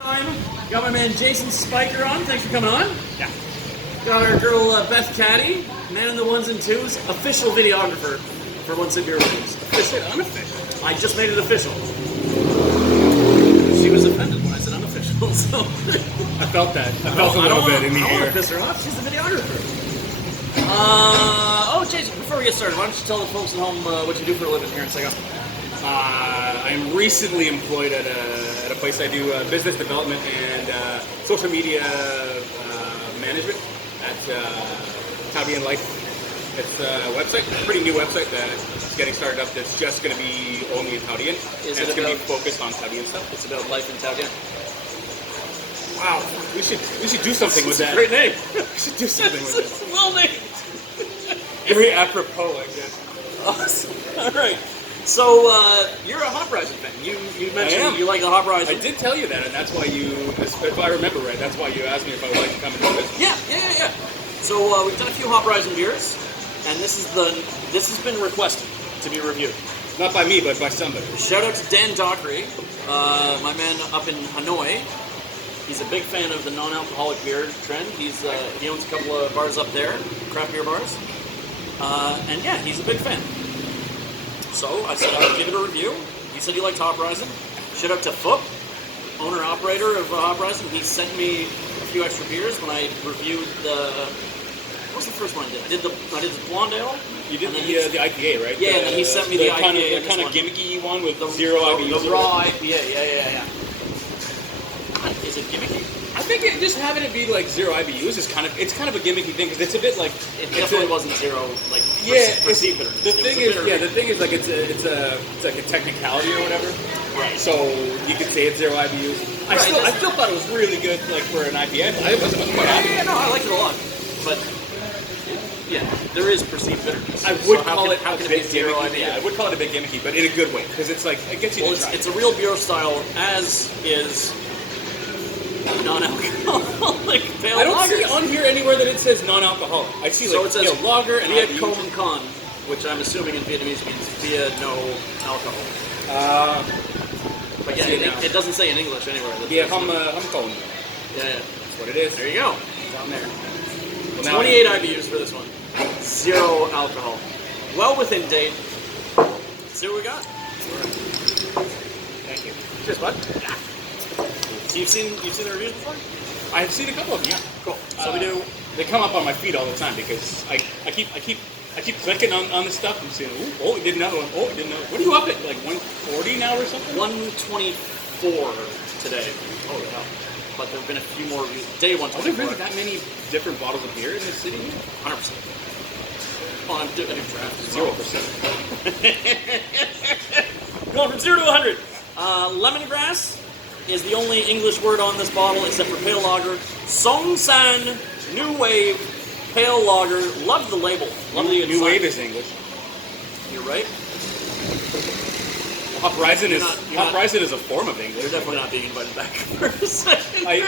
Got my man Jason Spiker on. Thanks for coming on. Yeah. Got our girl Beth Caddy, man in the ones and twos, official videographer for One Sip Beer Reviews. Official, unofficial. I just made it official. She was offended when I said unofficial, so I felt that. I felt a little bit in the I don't want air. to piss her off. She's the videographer. Jason, before we get started, why don't you tell the folks at home what you do for a living here in Saigon? I'm recently employed at a place I do business development and social media management at Tabian Life. It's a website, a pretty new website that's getting started up that's just going to be only in Tabian. It's going to be focused on Tabian stuff. It's about life in Tabian. Wow, we should do something with that. Great name. We should do something with It's well named. Very apropos, I guess. Awesome. All right. So, you're a Hoprizon fan. You mentioned you like the Hoprizon. I did tell you that, and that's why if I remember right, that's why you asked me if I would like to come and do this. Yeah. So, we've done a few Hoprizon beers, and this has been requested to be reviewed. Not by me, but by somebody. Shout out to Dan Dockery, my man up in Hanoi. He's a big fan of the non-alcoholic beer trend. He owns a couple of bars up there, craft beer bars. And yeah, he's a big fan. So I said I would give it a review. He said he liked Hoprizon. Shout out to Foop, owner-operator of Hoprizon. He sent me a few extra beers when I reviewed what was the first one I did? I did the Blonde Ale. You did the IPA, right? Yeah, and then he sent me the IPA. The kind of gimmicky one with zero IBUs. The raw IPA, yeah. Is it gimmicky? I think just having it be like zero IBUs is kind of a gimmicky thing because it's a bit like it definitely wasn't zero like perceived bitterness. The thing is like it's like a technicality or whatever. Right. So you could say it's zero IBUs. I still thought it was really good like for an IPA. I was quite happy. Yeah, no, I liked it a lot. But yeah, there is perceived bitterness. I would call it a bit gimmicky. Yeah, I would call it a bit gimmicky, but in a good way because it's like it gets you to try. It's a real beer style, as is non-alcoholic pale lager. I don't see on here anywhere that it says non-alcoholic. I see so it says lager and Viet Cong Con, which I'm assuming in Vietnamese means via no alcohol. But yeah, it doesn't say in English anywhere. Yeah, Hum Cone. Yeah, that's what it is. There you go. Down there. Well, 28 IBUs for this one. Zero alcohol. Well within date. Let's see what we got. Thank you. Cheers, bud. Yeah. So you've seen the reviews before? I've seen a couple of them. Yeah. Cool. So we do. They come up on my feed all the time because I keep clicking on this stuff and saying, oh, it did another one. Oh, it did another. What are you up at? Like 140 now or something? 124 today. Oh yeah. But there have been a few more reviews. Day 124. Are there really that many different bottles of beer in this city? 100%. Well, I do draft. 0%. Going from 0 to 100. Lemongrass is the only English word on this bottle except for pale lager. San New Wave Pale Lager. Love the label. Love the New Wave is English. You're right. Hoprizon is a form of English. You're definitely not being invited back for a second. I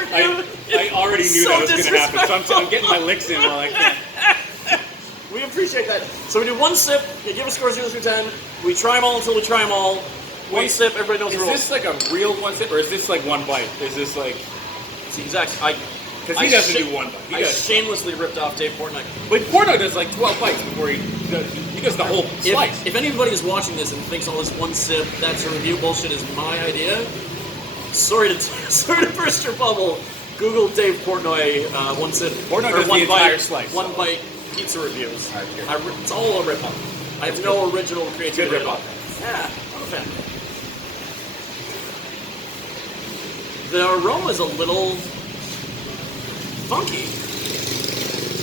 already knew that was going to happen, so I'm getting my licks in while I can. We appreciate that. So we do one sip. You give a score 0 through 10. We try them all until we try them all. One sip, everybody knows the rules. Is this like a real one sip, or is this like one bite? Is this like... See, exactly. Because he doesn't do one bite. I shamelessly ripped off Dave Portnoy. But Portnoy does like 12 bites before he does the whole slice. If anybody is watching this and thinks all this one sip, that's a review bullshit is my idea, sorry to burst your bubble. Google Dave Portnoy one sip. Portnoy does the entire slice. One bite pizza reviews. Right, it's all a rip-off. I have no original creativity. Good rip-off. Yeah, I'm a fan. The aroma is a little funky,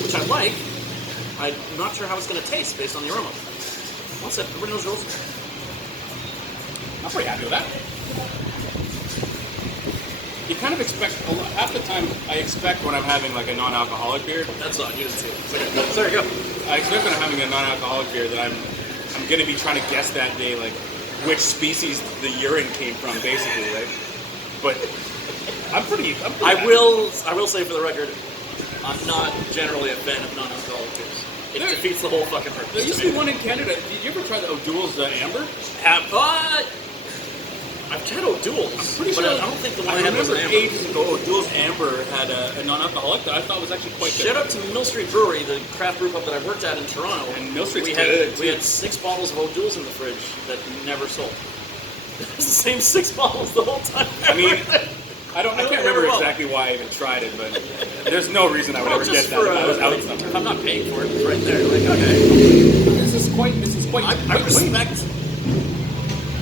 which I like. I'm not sure how it's going to taste based on the aroma. One sip, everybody knows rules. I'm pretty happy with that. You kind of expect, half the time I expect when I'm having like a non-alcoholic beer. That's not, you didn't see it. Okay. There you go. I expect when I'm having a non-alcoholic beer that I'm going to be trying to guess that day like which species the urine came from, basically, right? But I'm pretty I will say for the record, I'm not generally a fan of non-alcoholic beers. It defeats the whole fucking purpose. There used to be one in Canada. Did you ever try the O'Doul's Amber? I've tried O'Doul's, Pretty but sure I don't think the one I I had was remember an amber. ages ago, O'Doul's Amber had a non-alcoholic that I thought was actually quite good. Shout out to Mill Street Brewery, the craft brew pub that I worked at in Toronto. And Mill Street's we good, had too. we had 6 bottles of O'Doul's in the fridge that never sold. It was the same 6 bottles the whole time. I mean, I can't remember well. exactly why I even tried it, but there's no reason I would ever just get that. for, I was out like, somewhere. if I'm not paying for it, it's right there. Like, okay. This is quite.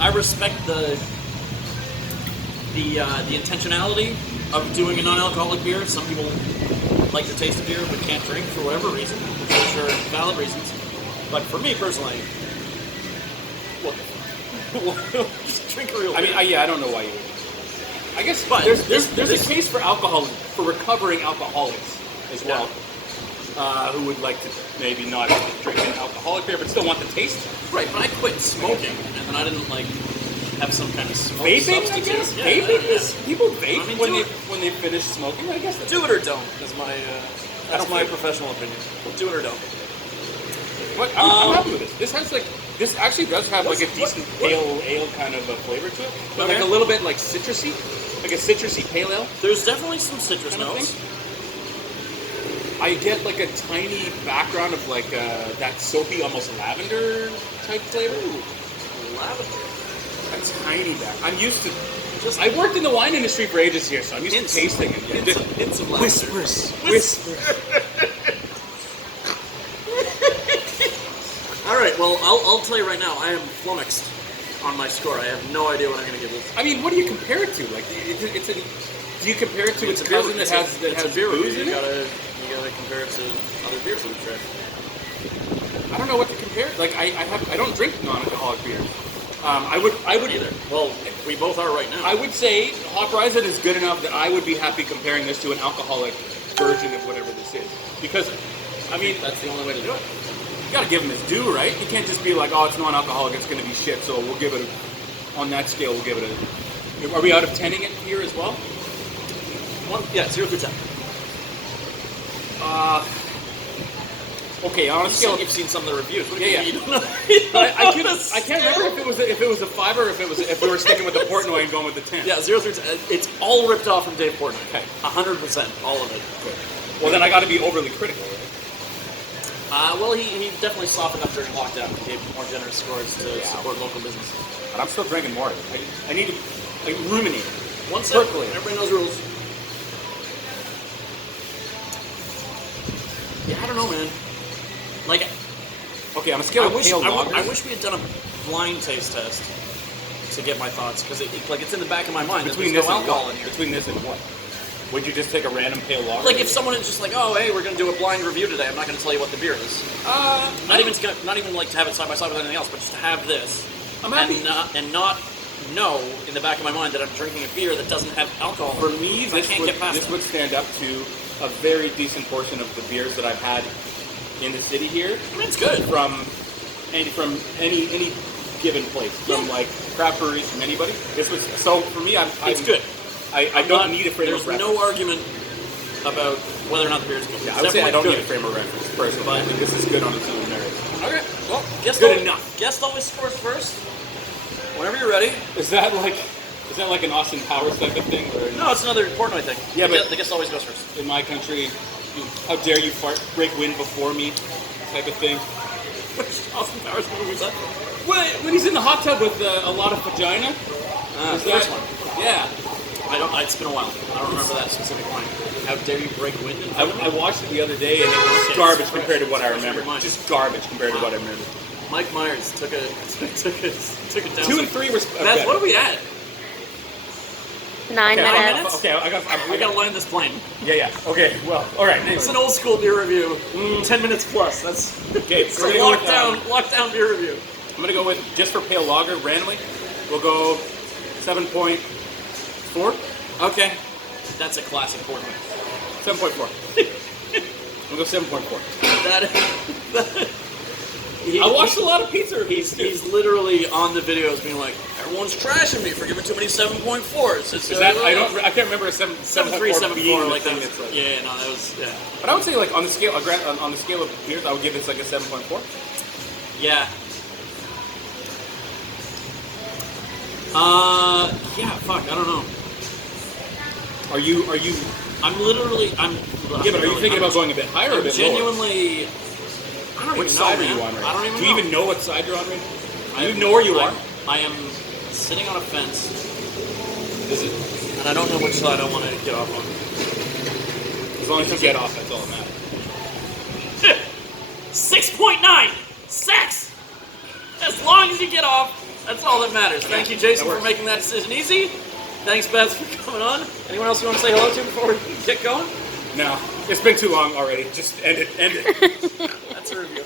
I respect the intentionality of doing a non-alcoholic beer. Some people like the taste of beer but can't drink for whatever reason, which are valid reasons. But for me personally, what the fuck? Just drink a real beer. I mean, I don't know why you would. I guess But there's this- a case for alcoholism, for recovering alcoholics as well, who would like to maybe not drink an alcoholic beer but still want the taste. Right, but I quit smoking, and then I didn't like have some kind of smoke Vaping, I substitute. guess. Yeah, Vaping yeah. is people vape I mean, when do they finish smoking. I guess that's Do it or don't is my don't my vape. professional opinion. Do it or don't. But I'm happy with this. This actually does have like a decent what- pale ale kind of a flavor to it, but Okay. like a little bit like citrusy, like a citrusy pale ale. There's definitely some citrus Kind of notes. thing? I get like a tiny background of like that soapy, almost lavender type flavor. Lavender. A tiny back. I'm used to. I worked in the wine industry for ages here, so I'm used to tasting it. Hints of lavender. Whispers. All right, well, I'll tell you right now, I am flummoxed on my score. I have no idea what I'm going to give this. I mean, what do you compare it to? Like, it's a. Do you compare it to its a beer- cousin that it's has a beer booze review. in You it? gotta compare it to other beers that we've tried. I don't know what to compare. Like, I don't drink non-alcoholic beer. I would Either. Well, we both are right now. I would say Hoprizon is good enough that I would be happy comparing this to an alcoholic version of whatever this is. Because, I mean, that's the only way to do it. you gotta give him his due, right? You can't just be like, oh, it's non-alcoholic, it's gonna be shit, so we'll give it a, on that scale, we'll give it a, are we out of 10ing it here as well? 0 through 10. Okay, on a scale, You've seen some of the reviews. What do Yeah, you yeah. mean? You don't know. but I can't remember if it was a 5 or if we were sticking with the Portnoy and going with the 10. Yeah, 0 through 10. It's all ripped off from Dave Portnoy. Okay. 100%, all of it. Well, then I gotta be overly critical, right? Well, he definitely softened up during lockdown and gave more generous scores to support local business. But I'm still drinking more. I need to ruminate. One sip. Percolate. Everybody knows rules. Yeah, I don't know, man. Like, Okay, on a scale of pale lagers. I wish we had done a blind taste test to get my thoughts, because it's in the back of my mind between that this there's no and alcohol what? in here. Between this and what? Would you just take a random pale lager? Like if someone is just like, oh, hey, we're going to do a blind review today, I'm not going to tell you what the beer is. Not even like to have it side by side with anything else, but just to have this. I'm happy. And not know in the back of my mind that I'm drinking a beer that doesn't have alcohol. For me, I can't get past this that. would stand up to a very decent portion of the beers that I've had in the city here. I mean, it's good. From any given place, from like craft breweries, from anybody. This was so for me. It's good. I don't need a frame of There's reference. no argument about whether or not the beer is good. Yeah, It's I would say I don't definitely need a frame of reference personally. I think this is good on its own merit. Okay, well, Good enough. Guest always scores first. Whenever you're ready. Is that like an Austin Powers type of thing? Or No, it's another Portnoy thing. Yeah, but- the guest always goes first. in my country, how dare you break wind before me, type of thing. Which Austin Powers movie was that from? When he's in the hot tub with a lot of vagina. The Is first that- one. Yeah. It's been a while. I don't remember that specific line. How dare you break wind? I watched it the other day and it was Shit. garbage compared to what I remember. Mine. Just garbage compared to what I remember. Mike Myers took it down. 2 and 3 were. Beth, what are we at? 9 Okay, minutes. Okay, I got. We gotta land this plane. Yeah. Okay. Well, all right. It's an old school beer review. 10 minutes plus. That's Okay, it's we're a gonna go with, lockdown beer review. I'm gonna go with just for pale lager randomly. We'll go 7.4. Okay, that's a classic Portnoy. 7.4. We'll go 7.4. I watched a lot of pizza reviews. He's literally on the videos being like, everyone's trashing me for giving too many 7.4s. Is that I can't remember a 7.3, 7.4, like that. thing Was, that's like, yeah, no, that was But I would say like on the scale of beers, I would give this like a 7.4. yeah. Yeah, fuck, I don't know. Are you? I'm literally, Yeah, but are you thinking about going a bit higher or a bit lower? genuinely, I don't Which even know, side are man. you on right I don't now? even Do you know. even know what side you're on right now? Do you know where you are? I am sitting on a fence, Is it? and I don't know which side I want to get off on. As long as you get off, that's all that matters. 6.9! Sex! As long as you get off, that's all that matters. Thank you, Jason, for making that decision easy. Thanks, Beth, for coming on. Anyone else you want to say hello to before we get going? No, it's been too long already. Just end it. End it. That's a review.